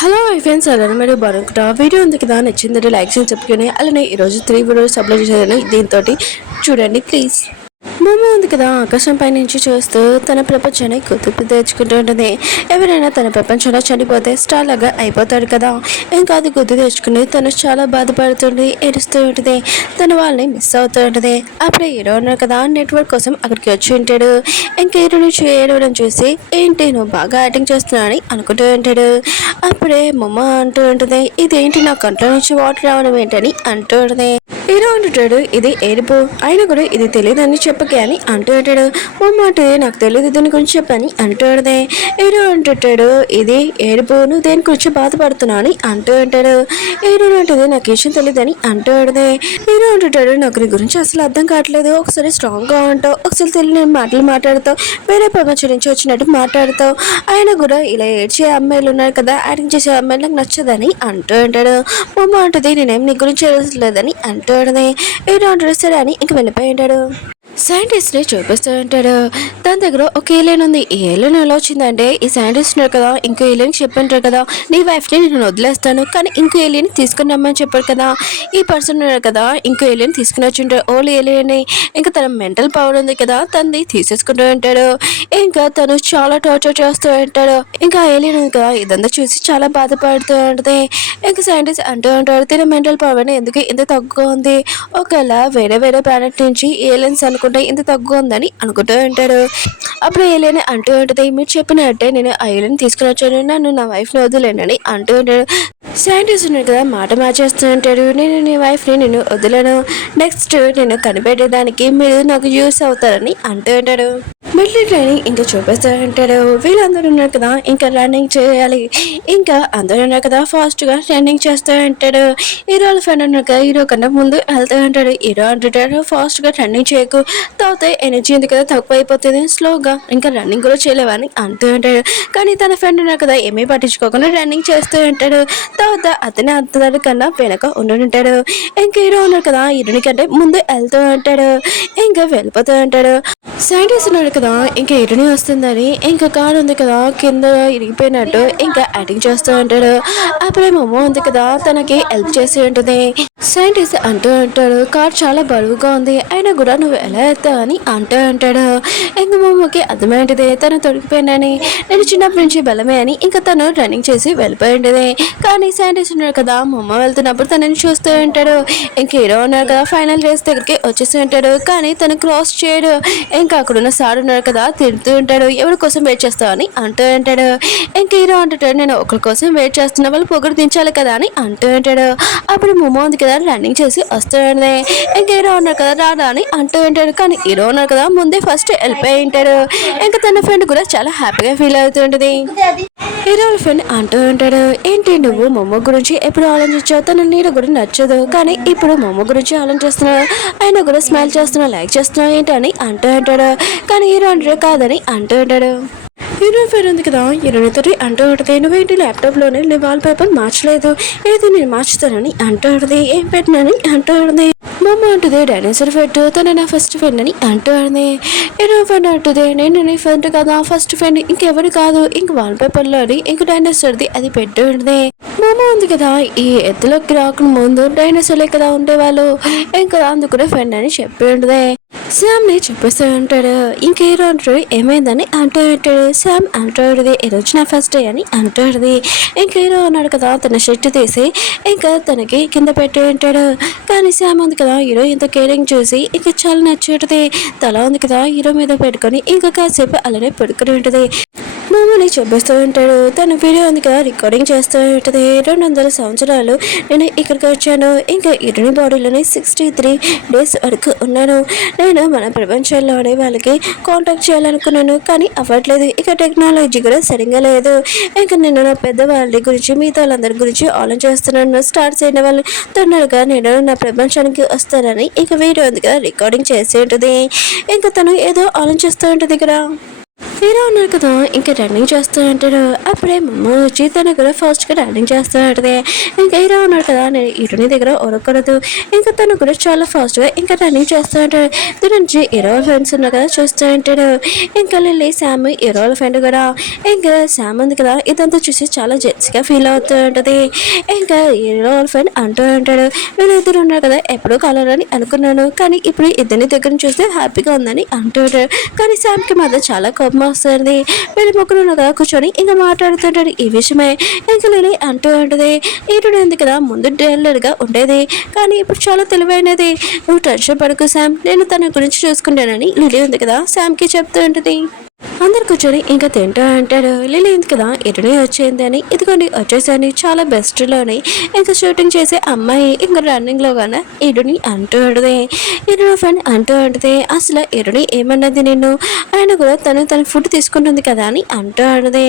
Hello friends అలానే మీరు బాగుంటా వీడియో ఉంది కదా నచ్చిందంటే లైక్ చేసి చెప్పుకొని అలానే ఈరోజు 3 వీడియోస్ అప్లోడ్ చేశాను దీంతో చూడండి ప్లీజ్. భూమి ఉంది కదా ఆకాశం పై నుంచి చూస్తూ తన ప్రపంచాన్ని గుర్తింపు తెచ్చుకుంటూ ఉంటుంది. ఎవరైనా తన ప్రపంచంలో చనిపోతే స్టార్ లాగా అయిపోతాడు కదా, ఇంకా అది గుర్తు తెచ్చుకుని తను చాలా బాధపడుతుంది, ఏడుస్తూ ఉంటుంది, తన వాళ్ళని మిస్ అవుతూ ఉంటుంది. అప్పుడే హీరో ఉన్నారు కదా నెట్వర్క్ కోసం అక్కడికి వచ్చి ఉంటాడు. ఇంకా హీరో నుంచి ఏడవడం చూసి ఏంటి నువ్వు బాగా యాక్టింగ్ చేస్తున్నావు అని అనుకుంటూ ఉంటాడు. అప్పుడే మమ్మ అంటూ ఉంటుంది ఇదేంటి నా కంట్లో నుంచి వాటర్ రావడం ఏంటని అంటూ ఉంటుంది. హీరో అంటుంటాడు ఇది ఏడుపు అయినా కూడా ఇది తెలియదని చెప్పకే అని అంటూ ఉంటాడు. మమ్మ అంటే నాకు తెలియదు దీని గురించి చెప్పని అంటాడుదే. హీరో అంటుంటాడు ఇది ఏడుపు నువ్వు దేని గురించి బాధపడుతున్నావు అని అంటూ ఉంటాడు. హీరో అంటుంది నాకు విషయం తెలియదని అంటాడుదే. హీరో అంటుంటాడు నాకు నీ గురించి అసలు అర్థం కావట్లేదు, ఒకసారి స్ట్రాంగ్ గా ఉంటావు, ఒకసారి తెలియని మాటలు మాట్లాడతావు, వేరే ప్రపంచం నుంచి వచ్చినట్టు మాట్లాడతావు, ఆయన కూడా ఇలా ఏడ్చే అమ్మాయిలు ఉన్నారు కదా యాక్టింగ్ చేసే అమ్మాయిలు నాకు నచ్చదని అంటూ ఉంటాడు. మమ్మ అంటుంది నేనేం నీ గురించి తెలియట్లేదని అంటూ ఏదో అంటాడు సరే అని ఇంక వెళ్ళిపోయి ఉంటాడు. సైంటిస్ట్ ని చూపిస్తూ ఉంటాడు. దాని దగ్గర ఒక ఏలియన్ ఉంది. ఈ ఏలియన్ ఎలా వచ్చిందంటే ఈ సైంటిస్ట్ ఉన్నారు కదా ఇంకో ఏలియన్ చెప్పింటారు కదా నీ వైఫ్ ని నేను వదిలేస్తాను కానీ ఇంకో ఏలియన్ తీసుకుని రమ్మని చెప్పారు కదా, ఈ పర్సన్ ఉన్నారు కదా ఇంకో ఏలియన్ తీసుకుని వచ్చి ఉంటాడు. ఓల్డ్ ఏలియన్ ఇంకా తన మెంటల్ పవర్ ఉంది కదా తనది తీసేసుకుంటూ ఉంటాడు. ఇంకా తను చాలా టార్చర్ చేస్తూ ఉంటాడు. ఇంకా ఏలియన్ ఉంది కదా ఇదంతా చూసి చాలా బాధపడుతూ ఉంటుంది. ఇంకా సైంటిస్ట్ అంటూ ఉంటాడు తన మెంటల్ పవర్ ఎందుకు ఇంత తక్కువ ఉంది, ఒకవేళ వేరే వేరే ప్లానెట్ నుంచి ఏలియన్స్ అనుకుంటే ఇంత తక్కువ ఉందని అనుకుంటూ ఉంటాడు. అప్పుడు ఏలియన్ అంటూ ఉంటుంది మీరు చెప్పినట్టే నేను ఆ ఏలియన్ తీసుకుని వచ్చాను, నన్ను నా వైఫ్ ని వదిలేనని అంటూ ఉంటాడు. సైంటిస్ట్ ఉన్నాడు కదా మాట మార్చేస్తూ ఉంటాడు నేను నీ వైఫ్ ని నేను వదిలేను, నెక్స్ట్ నేను కనిపెట్టేదానికి మీరు నాకు యూస్ అవుతారని అంటూ ఉంటాడు. మిలిటరీ ట్రైనింగ్ ఇంకా చూపిస్తూ ఉంటాడు. వీళ్ళందరూ ఉన్నారు కదా ఇంకా రన్నింగ్ చేయాలి, ఇంకా అందరూ ఉన్నారు కదా ఫాస్ట్ గా రన్నింగ్ చేస్తూ ఉంటాడు. హీరో ఫ్రెండ్ ఉన్నారు కదా హీరో కన్నా ముందు వెళ్తూ ఉంటాడు. హీరో అంటుంటాడు ఫాస్ట్ గా రన్నింగ్ చేయకు, తర్వాత ఎనర్జీ ఉంది కదా తక్కువ అయిపోతుంది, స్లోగా ఇంకా రన్నింగ్ కూడా చేయలేవని అంటూ ఉంటాడు. కానీ తన ఫ్రెండ్ ఉన్నారు కదా ఏమీ పట్టించుకోకుండా రన్నింగ్ చేస్తూ ఉంటాడు. తర్వాత అతనే అంతదాని కన్నా వెనక ఉండుంటాడు. ఇంకా హీరో ఉన్నారు కదా హీరోని కంటే ముందు వెళ్తూ ఉంటాడు, ఇంకా వెళ్ళిపోతూ ఉంటాడు. సైంటిస్ట్ ఉన్నాడు కదా ఇంకా హీరోని వస్తుందని ఇంకా కార్ ఉంది కదా కింద ఇరిగిపోయినట్టు ఇంకా యాక్టింగ్ చేస్తూ ఉంటాడు. అప్పుడే మొమ్మ ఉంది కదా తనకి హెల్ప్ చేసి ఉంటుంది. సైంటిస్ట్ అంటూ ఉంటాడు కార్ చాలా బరువుగా ఉంది అయినా కూడా నువ్వు ఎలా ఎత్తావు అని అంటూ ఉంటాడు. ఇంకా మొమ్మకి అర్థమైంటిది తను తొడిగిపోయినని, నేను చిన్నప్పటి నుంచి బలమే అని ఇంకా తను రన్నింగ్ చేసి వెళ్ళిపోయి ఉంటుంది. కానీ సైంటిస్ట్ ఉన్నాడు కదా మొమ్మ వెళ్తున్నప్పుడు తనని చూస్తూ ఉంటాడు. ఇంక హీరో ఉన్నారు కదా ఫైనల్ రేస్ దగ్గరికి వచ్చేసి ఉంటాడు కానీ తను క్రాస్ చేయడు. ఇంకా అక్కడున్న సార్ ఉన్నారు కదా తిడుతూ ఉంటాడు ఎవరి కోసం వెయిట్ చేస్తావు అని అంటూ ఉంటాడు. ఇంక హీరో అంటుంటాడు నేను ఒకరి కోసం వెయిట్ చేస్తున్న వాళ్ళు పొగరు దించాలి కదా అని అంటూ ఉంటాడు. అప్పుడు మొమ్మ ఉంది కదా రన్నింగ్ చేసి వస్తూ ఉంటుంది. ఇంక హీరో ఉన్నారు కదా రాడా అని అంటూ ఉంటాడు కానీ హీరో ఉన్నారు కదా ముందే ఫస్ట్ వెళ్ళిపోయి ఉంటాడు. ఇంకా తన ఫ్రెండ్ కూడా చాలా హ్యాపీగా ఫీల్ అవుతూ ఉంటుంది. హీరో ఫ్రెండ్ అంటూ ఉంటాడు ఏంటి నువ్వు మొమ్మ గురించి ఎప్పుడు ఆలోచించావు, తన నీరు కూడా నచ్చదు కానీ ఇప్పుడు మొమ్మ గురించి ఆలోచిస్తున్నావు, ఆయన కూడా స్మైల్ చేస్తున్నావు లైక్ చేస్తున్నావు ఏంటి అని అంటూ ఉంటాడు. కానీ హీరో అంటే కాదని అంటూ ఉంటాడు. హీరో పేరు ఉంది కదా హీరోనితో అంటూ ఉంటుంది నువ్వేంటి ల్యాప్టాప్లోనే నీ వాల్ పేపర్ మార్చలేదు, ఏది నేను మార్చుతానని అంటూ ఉంటుంది ఏం పెట్టినని అంటూ ఉంటుంది. మమ్మ అంటుంది డైనోసార్ పెట్టు తన నా ఫస్ట్ ఫ్రెండ్ అని అంటూ ఉంటుంది. హీరో ఫ్రెండ్ అంటుంది నేను నీ ఫ్రెండ్ కదా ఫస్ట్ ఫ్రెండ్ ఇంకెవరు కాదు, ఇంక వాల్ పేపర్లోని ఇంక డైనోసార్ది అది పెట్టు ఉంటుంది. మమ్మ ఉంది కదా ఈ ఎత్తులోకి రాకుండా ముందు డైనోసార్లే కదా ఉండేవాళ్ళు, ఇంకా అందుకునే ఫ్రెండ్ అని చెప్పి ఉంటుంది. శామ్ ని చెప్పేస్తూ ఉంటాడు. ఇంక హీరో అంటాడు ఏమైందని అంటూ ఉంటాడు. శామ్ అంటాడుది ఈరోజు నా ఫస్ట్ డే అని అంటాడుది. ఇంక హీరో ఉన్నాడు కదా తన షర్ట్ తీసి ఇంకా తనకి కింద పెట్టి ఉంటాడు. కానీ శామ్ ఉంది కదా హీరో ఇంత కేరింగ్ చూసి ఇంకా చాలా నచ్చేటది. తల ఉంది కదా హీరో మీద పెట్టుకొని ఇంకా కాసేపు అలానే పడుకుని ఉంటుంది. మామూలు చెప్పేస్తూ ఉంటాడు. తన వీడియో ఉంది కదా రికార్డింగ్ చేస్తూ ఉంటుంది. 200 సంవత్సరాలు నేను ఇక్కడికి వచ్చాను, ఇంకా ఇరుని బాడీలోనే 63 days వరకు ఉన్నాను. నేను మన ప్రపంచంలోనే వాళ్ళకి కాంటాక్ట్ చేయాలనుకున్నాను కానీ అవ్వట్లేదు, ఇక టెక్నాలజీ కూడా సరిగ్గా లేదు. ఇంకా నేను నా పెద్దవాళ్ళ గురించి మిగతా వాళ్ళందరి గురించి ఆలోచిస్తున్నాను, స్టార్ట్స్ అయిన వాళ్ళు తొందరగా నేను నా ప్రపంచానికి వస్తానని ఇక వీడియో ఉంది కదా రికార్డింగ్ చేసి ఉంటుంది. ఇంకా తను ఏదో ఆలోచిస్తూ ఉంటుంది ఇక్కడ. హీరో ఉన్నారు కదా ఇంకా రన్నింగ్ చేస్తూ ఉంటాడు. అప్పుడే మమ్మ వచ్చి తన కూడా ఫాస్ట్గా రన్నింగ్ చేస్తూ ఉంటుంది. ఇంకా హీరో ఉన్నాడు కదా నేను హీరోని దగ్గర ఉడకూడదు, ఇంకా తను కూడా చాలా ఫాస్ట్గా ఇంకా రన్నింగ్ చేస్తూ ఉంటాడు. దీని నుంచి హీరో ఫ్రెండ్స్ ఉన్నారు కదా చూస్తూ ఉంటాడు. ఇంకా వెళ్ళి శామ్ హీరో ఫ్రెండ్ కూడా ఇంకా శామ్ ఉంది కదా ఇదంతా చూసి చాలా జెల్స్గా ఫీల్ అవుతూ ఉంటుంది. ఇంకా హీరో ఫ్రెండ్ అంటూ ఉంటాడు వీళ్ళిద్దరు ఉన్నారు కదా ఎప్పుడూ కలరని అనుకున్నాను, కానీ ఇప్పుడు ఇద్దరిని దగ్గర చూస్తే హ్యాపీగా ఉందని అంటూ ఉంటాడు. కానీ శామ్కి మాత్రం చాలా కోపం వస్తుంది. వీళ్ళ ముగ్గురు కదా కూర్చొని ఇంకా మాట్లాడుతుంటాడు ఈ విషయమే. ఇంకా లిలీ అంటూ ఉంటుంది ఈటుడు ఉంది కదా ముందు డల్లర్గా ఉండేది, కానీ ఇప్పుడు చాలా తెలివైనది, నువ్వు టెన్షన్ పడకు శామ్, నేను తన గురించి చూసుకుంటానని లిలీ ఉంది కదా శామ్కి చెప్తూ ఉంటుంది. అందరు కూర్చొని ఇంకా తింటూ అంటాడు లిలీ ఉంది కదా ఇటునే వచ్చింది అని, ఇదిగోండి వచ్చేసాని చాలా బెస్ట్లోని ఇంకా షూటింగ్ చేసే అమ్మాయి ఇంకా రన్నింగ్లో కానీ ఇటుని అంటూ ఉంటుంది. ఇటు ఫ్రెండ్ అంటూ ఉంటుంది అసలు ఇటుని ఏమన్నది నేను, ఆయన కూడా తన ఫుడ్ తీసుకుంటుంది కదా అని అంటూ ఉంటుంది.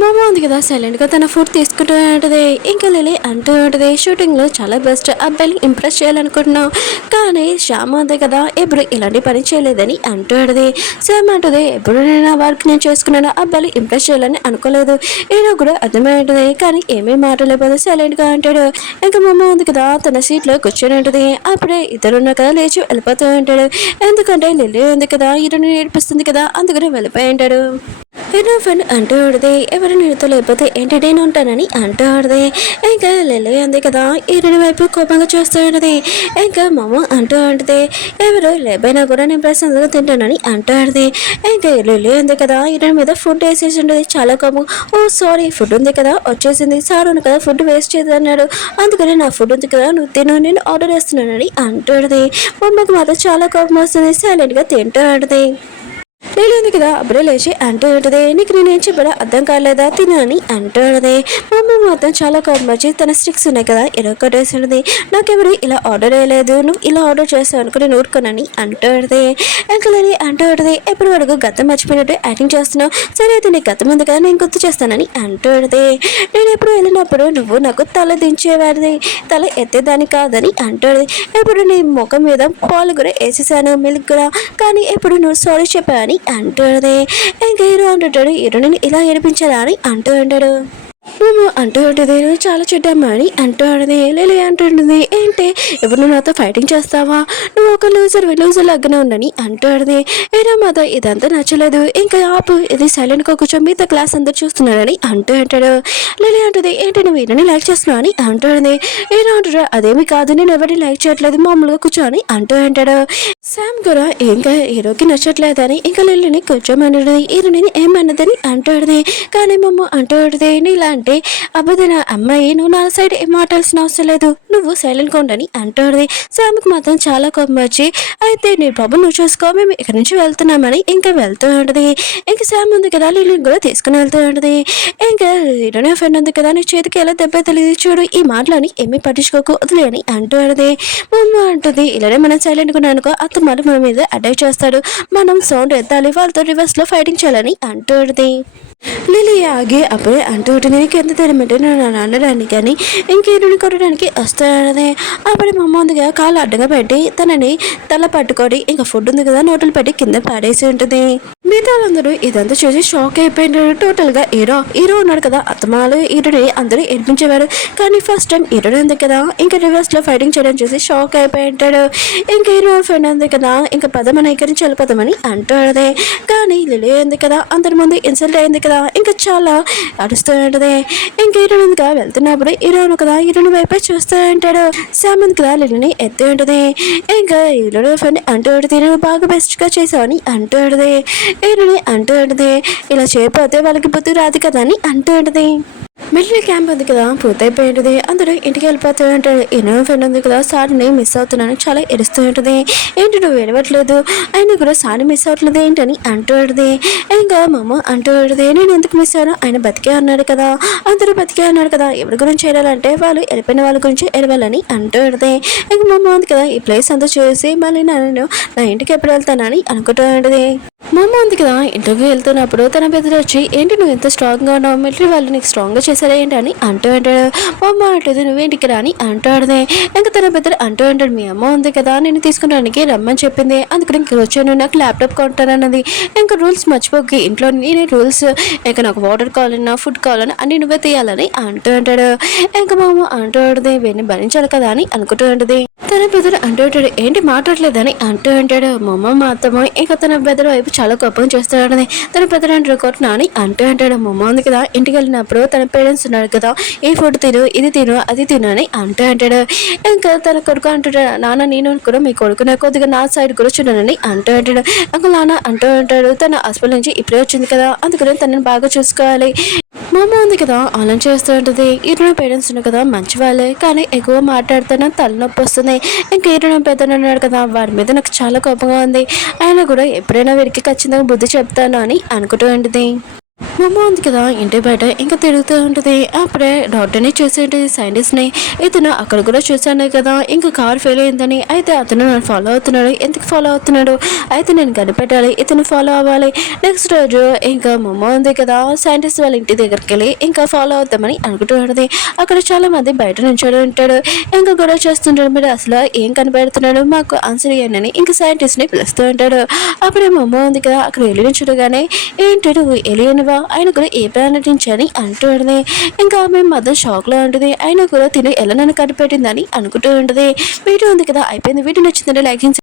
మామ ఉంది కదా సైలెంట్గా తన ఫుడ్ తీసుకుంటూ ఉంటుంది. ఇంకా లిలీ అంటూ ఉంటుంది షూటింగ్లో చాలా బెస్ట్, అబ్బాయిని ఇంప్రెస్ చేయాలనుకుంటున్నావు, కానీ శ్యామ్ ఉంది కదా ఎప్పుడు ఇలాంటి పని చేయలేదని అంటూ ఉంటుంది. శ్యామ్ అంటుంది ఎప్పుడు నేను ఆ వర్క్ నేను చేసుకున్నాను, అబ్బాయిని ఇంప్రెస్ చేయాలని అనుకోలేదు, ఏదో కూడా అర్థమై ఉంటుంది, కానీ ఏమీ మాట్లాడలేకపోతే సైలెంట్గా అంటాడు. ఇంకా మామ ఉంది కదా తన సీట్లో కూర్చొని ఉంటుంది. అప్పుడే ఇద్దరున్న కదా లేచి వెళ్ళిపోతూ ఉంటాడు. ఎందుకంటే లిల్లీ ఉంది కదా ఇతను నేర్పిస్తుంది కదా అందుకని వెళ్ళిపోయి ఉంటాడు. ఏదో ఫ్రెండ్ అంటూ ఆడితే ఎవరు నీతో లేకపోతే ఏంటి నేను ఉంటానని అంటూ ఆడితే ఇంకా లిల్లీ ఉంది కదా ఈరుని వైపు కోపంగా చూస్తూ ఉంటుంది. ఇంకా మామ అంటూ ఆడితే ఎవరు లేకపోయినా కూడా నేను ప్రశాంతంగా తింటానని అంటూ ఆడితే ఇంకా లిల్లీ ఉంది కదా ఈరుని మీద ఫుడ్ వేసేసి ఉంటుంది చాలా కోపం. ఓ సారీ ఫుడ్ ఉంది కదా వచ్చేసింది, సార్ ఉంది కదా ఫుడ్ వేస్ట్ చేయదు అన్నాడు, అందుకని నా ఫుడ్ ఉంది కదా నువ్వు తిను నేను ఆర్డర్ చేస్తున్నానని అంటూ ఆడితే మమ్మకి మాత్రం చాలా కోపం వస్తుంది, సైలెంట్గా తింటూ ఆడితే లేదు కదా అప్పుడే లేచి అంటూ ఉంటుంది నీకు నేనేం చెప్పడా అర్థం కాలేదా తిన అని అంటూ ఉంటుంది. మా అమ్మ మాత్రం చాలా కోపం వచ్చి తన స్టిక్స్ ఉన్నాయి కదా ఇరగొట్టేసింది, నాకెవరు ఇలా ఆర్డర్ వేయలేదు, నువ్వు ఇలా ఆర్డర్ చేస్తావు అనుకుని నూరుకోనని అంటూ ఉంటుంది. ఎంకలని అంటూ ఉంటుంది ఎప్పుడు వరకు గతం మర్చిపోయినట్టు యాక్టింగ్ చేస్తున్నావు, సరే అయితే నీ గతం ఉంది కదా నేను గుర్తు చేస్తానని అంటూ ఉంటుంది. నేను ఎప్పుడు వెళ్ళినప్పుడు నువ్వు నాకు తల దించేవాడిది, తల ఎత్తేదాన్ని కాదని అంటుంది. ఎప్పుడు నీ ముఖం మీద పాలు కూడా వేసేసాను మిల్క్ కూడా, కానీ ఎప్పుడు నువ్వు సారీ చెప్పావని అంటుంది. ఇంకా హీరో అంటుంటాడు హీరోని ఇలా ఏడిపించాలా అని అంటూ ఉంటాడు. నువ్వు అంటూ ఉంటుంది నువ్వు చాలా చెడ్డమ్మా అని అంటూ ఉంటుంది. లేలే అంటుంటుంది ఏంటి ఇప్పుడు నువ్వు నాతో ఫైటింగ్ చేస్తావా, నువ్వు ఒక లూజర్ లాగానే ఉండని అంటూ ఉంటుంది. ఏదో మాతో ఇదంతా నచ్చలేదు, ఇంకా ఆపు ఇది సైలెంట్గా కూర్చో మీతో క్లాస్ అందరు చూస్తున్నాడని అంటూ అంటాడు. లేలే అంటుంది ఏంటి నువ్వు ఈయనని లైక్ చేస్తున్నావు అని అంటుంది. ఏదో అంటాడు అదేమి కాదు నేను ఎవరిని లైక్ చేయట్లేదు మామూలుగా కూర్చో అని అంటూ అంటాడు. శామ్ కూడా ఇంకా హీరోకి నచ్చట్లేదని ఇంకా లిల్లీని కూర్చోమన్నది, హీరోని ఏమన్నదని అంటాడుది. కానీ మమ్మ అంటాడుది నీలా అంటే అబ్బదన అమ్మాయి నువ్వు నా సైడ్ ఏం మాట్లాడాల్సిన అవసరం లేదు, నువ్వు సైలెంట్గా ఉండని అంటాడుది. శామ్కి మాత్రం చాలా కోపం వచ్చి అయితే నీ ప్రాబ్లం నువ్వు చూసుకో మేము ఇక్కడి నుంచి వెళ్తున్నామని ఇంకా వెళ్తూ ఉంటుంది. ఇంకా శామ్ ఉంది కదా లిల్లీని కూడా తీసుకుని వెళ్తూ ఉంటుంది. ఇంకా హీరోని ఫ్రెండ్ ఉంది కదా నీ చేతికి ఎలా దెబ్బ తెలియదు చూడు, ఈ మాటలని ఏమీ పట్టించుకోకు వదిలే అని అంటాడుది. మమ్మ అంటుంది ఇలానే మనం సైలెంట్గా అనుకో అత్త మాట మన మీద అటాక్ చేస్తాడు, మనం సౌండ్ ఎత్తాలి వాళ్ళతో రివర్స్లో ఫైటింగ్ చేయాలని అంటుంది. లిలీ ఆగి అప్పుడే అంటూ ఉంటుంది నీకు ఎంత తెలియమంటే నేను అనడానికి కానీ ఇంకేరుని కొట్టడానికి వస్తాడనే. అప్పుడే మా అమ్మ ఉందిగా కాళ్ళు అడ్డగా పెట్టి తనని తల పట్టుకొని ఇంకా ఫుడ్ ఉంది కదా నోట్లు పెట్టి కింద పాడేసి ఉంటుంది. మిగతా వాళ్ళందరూ ఇదంతా చూసి షాక్ అయిపోయినారు. టోటల్గా హీరో ఉన్నాడు కదా అత్తమాలు హీరోని అందరూ ఏడిపించేవారు, కానీ ఫస్ట్ టైం హీరోని ఉంది కదా ఇంకా రివర్స్లో ఫైటింగ్ చేయడం చూసి షాక్ అయిపోయి ఉంటాడు. ఇంకా హీరో ఫ్రెండ్ ఉంది కదా ఇంకా పదమని ఇక్కడి నుంచి వెళ్ళిపోతామని అంటాడు. కానీ లిలీ ఉంది కదా అందరి ముందు ఇన్సల్ట్ అయింది కదా ఇంకా చాలా అడుస్తూ ఉంటుంది. ఇంకా హీరోని ఉందిగా వెళ్తున్నప్పుడు హీరోను కదా హీరోని వైపే చూస్తూ ఉంటాడు. శామ్ ఉంది కదా లిలీని ఎత్తి ఉంటుంది. ఇంకా హీరోని ఫ్రెండ్ అంటూ ఉంటుంది నువ్వు బాగా బెస్ట్గా చేసావని అంటూ ఉంటుంది. హీరోని అంటూ ఉంటుంది ఇలా చేయకపోతే వాళ్ళకి బుద్ధి రాదు కదా అని అంటూ ఉంటుంది. మిలిటరీ క్యాంప్ ఉంది కదా పూర్తయిపోయి ఉంటుంది. అందరూ ఇంటికి వెళ్ళిపోతూ ఉంటాడు. ఎన్నో ఫ్రెండ్ ఉంది కదా సార్ని మిస్ అవుతున్నాను చాలా ఎడుస్తూ ఉంటుంది. ఏంటి నువ్వు ఏడవట్లేదు ఆయన కూడా సార్ని మిస్ అవ్వట్లేదు ఏంటని అంటూ ఉంటుంది. ఇంకా మమ్మ అంటూ ఉంటుంది నేను ఎందుకు మిస్ అయ్యాను ఆయన బతికే అన్నాడు కదా అందరూ బతికే అన్నాడు కదా ఎవరి గురించి ఏడాలంటే వాళ్ళు వెళ్ళిపోయిన వాళ్ళ గురించి ఏడవాలని అంటూ ఉంటుంది. ఇంకా మమ్మ ఉంది కదా ఈ ప్లేస్ అంతా చూసి మళ్ళీ నేను నా ఇంటికి ఎప్పుడు వెళ్తానని అనుకుంటూ ఉంటుంది. మమ్మ ఉంది కదా ఇంటర్వ్యూ వెళ్తున్నప్పుడు తన బెదిరి వచ్చి ఏంటి నువ్వు ఎంత స్ట్రాంగ్గా ఉన్నావు మిలిటరీ వాళ్ళు నీకు స్ట్రాంగ్గా చేశారా ఏంటి అని అంటూ అంటాడు. మా అమ్మ అంటది నువ్వేంటికి రాని అంటూ ఆడదే. ఇంకా తన బెదిరి అంటూ అంటాడు మీ అమ్మ ఉంది కదా నేను తీసుకున్నానికి రమ్మని చెప్పింది అందుకని ఇంక వచ్చాను నాకు ల్యాప్టాప్ కొంటానన్నది. ఇంకా రూల్స్ మర్చిపోకి ఇంట్లో నేనే రూల్స్ ఇంకా నాకు వాటర్ కావాలన్నా ఫుడ్ కావాలన్నా అన్ని నువ్వే తీయాలని అంటూ అంటాడు. ఇంకా మా అమ్మ అంటూ ఆడదే వీడిని భరించాలి కదా అని అనుకుంటూ ఉంటుంది. తన బెదరు అంటూ ఉంటాడు ఏంటి మాట్లాడలేదని అంటూ అంటాడు. మా అమ్మ మా అత్తమ్మ ఇంకా తన బెదరు వైపు చాలా కోపం చేస్తాడని తన బెదరు అంటారు కొట్టినా అని అంటూ అంటాడు. మా అమ్మ ఉంది కదా ఇంటికి వెళ్ళినప్పుడు తన పేరెంట్స్ ఉన్నారు కదా ఈ ఫుడ్ తిను ఇది తిను అది తిను అని అంటూ అంటాడు. ఇంకా తన కొడుకు అంటాడు నాన్న నేను కూడా మీ కొడుకునే కొద్దిగా నా సైడ్ కూడా చూడనని అంటూ అంటాడు. ఇంకా నాన్న అంటూ ఉంటాడు తన హాస్పిటల్ నుంచి ఇప్పుడే వచ్చింది కదా అందుకని తనని బాగా చూసుకోవాలి. మా అమ్మ ఉంది కదా ఆలోచన చేస్తూ ఉంటుంది ఇరున పేరెంట్స్ ఉన్నారు కదా మంచి వాళ్ళే కానీ ఎక్కువ మాట్లాడితేనే తలనొప్పి వస్తుంది. ఇంకా ఇరున పెద్దలు ఉన్నాడు కదా వాడి మీద నాకు చాలా కోపంగా ఉంది ఆయన కూడా ఎప్పుడైనా వీరికి ఖచ్చితంగా బుద్ధి చెప్తాను అని అనుకుంటూ ఉంటుంది. మా అమ్మ ఉంది కదా ఇంటి బయట ఇంకా తిరుగుతూ ఉంటుంది. అప్పుడే డాక్టర్ని చూసి ఉంటుంది సైంటిస్ట్ని ఇతను అక్కడ కూడా చూశాను కదా ఇంకా కార్ ఫెయిల్ అయిందని అయితే అతను నన్ను ఫాలో అవుతున్నాడు ఎందుకు ఫాలో అవుతున్నాడు అయితే నేను కనిపెట్టాలి ఇతను ఫాలో అవ్వాలి. నెక్స్ట్ రోజు ఇంకా మా అమ్మ ఉంది కదా సైంటిస్ట్ వాళ్ళ ఇంటి దగ్గరికి వెళ్ళి ఇంకా ఫాలో అవుతామని అనుకుంటూ ఉంటుంది. అక్కడ చాలా మంది బయట నుంచి ఉంటాడు ఇంకా గొడవ చేస్తుంటాడు మీరు అసలు ఏం కనిపెడుతున్నాడు మాకు ఆన్సర్ ఇవ్వండి ఇంకా సైంటిస్ట్ని పిలుస్తూ ఉంటాడు. అప్పుడే మా అమ్మ ఉంది కదా అక్కడ వెళ్ళి చూడగానే ఏంటి నువ్వు ఎలియన్వా ఆయన కూడా ఏ ప్లానెట్ నుంచి అని అంటూ ఉంటుంది. ఇంకా ఆమె మదర్ షాక్లో ఉంటుంది అయినా కూడా తిను ఎలా నన్ను కనిపెట్టిందని అనుకుంటూ ఉంటుంది. వీడియో ఉంది కదా అయిపోయింది వీడియో నచ్చిందంటే లైక్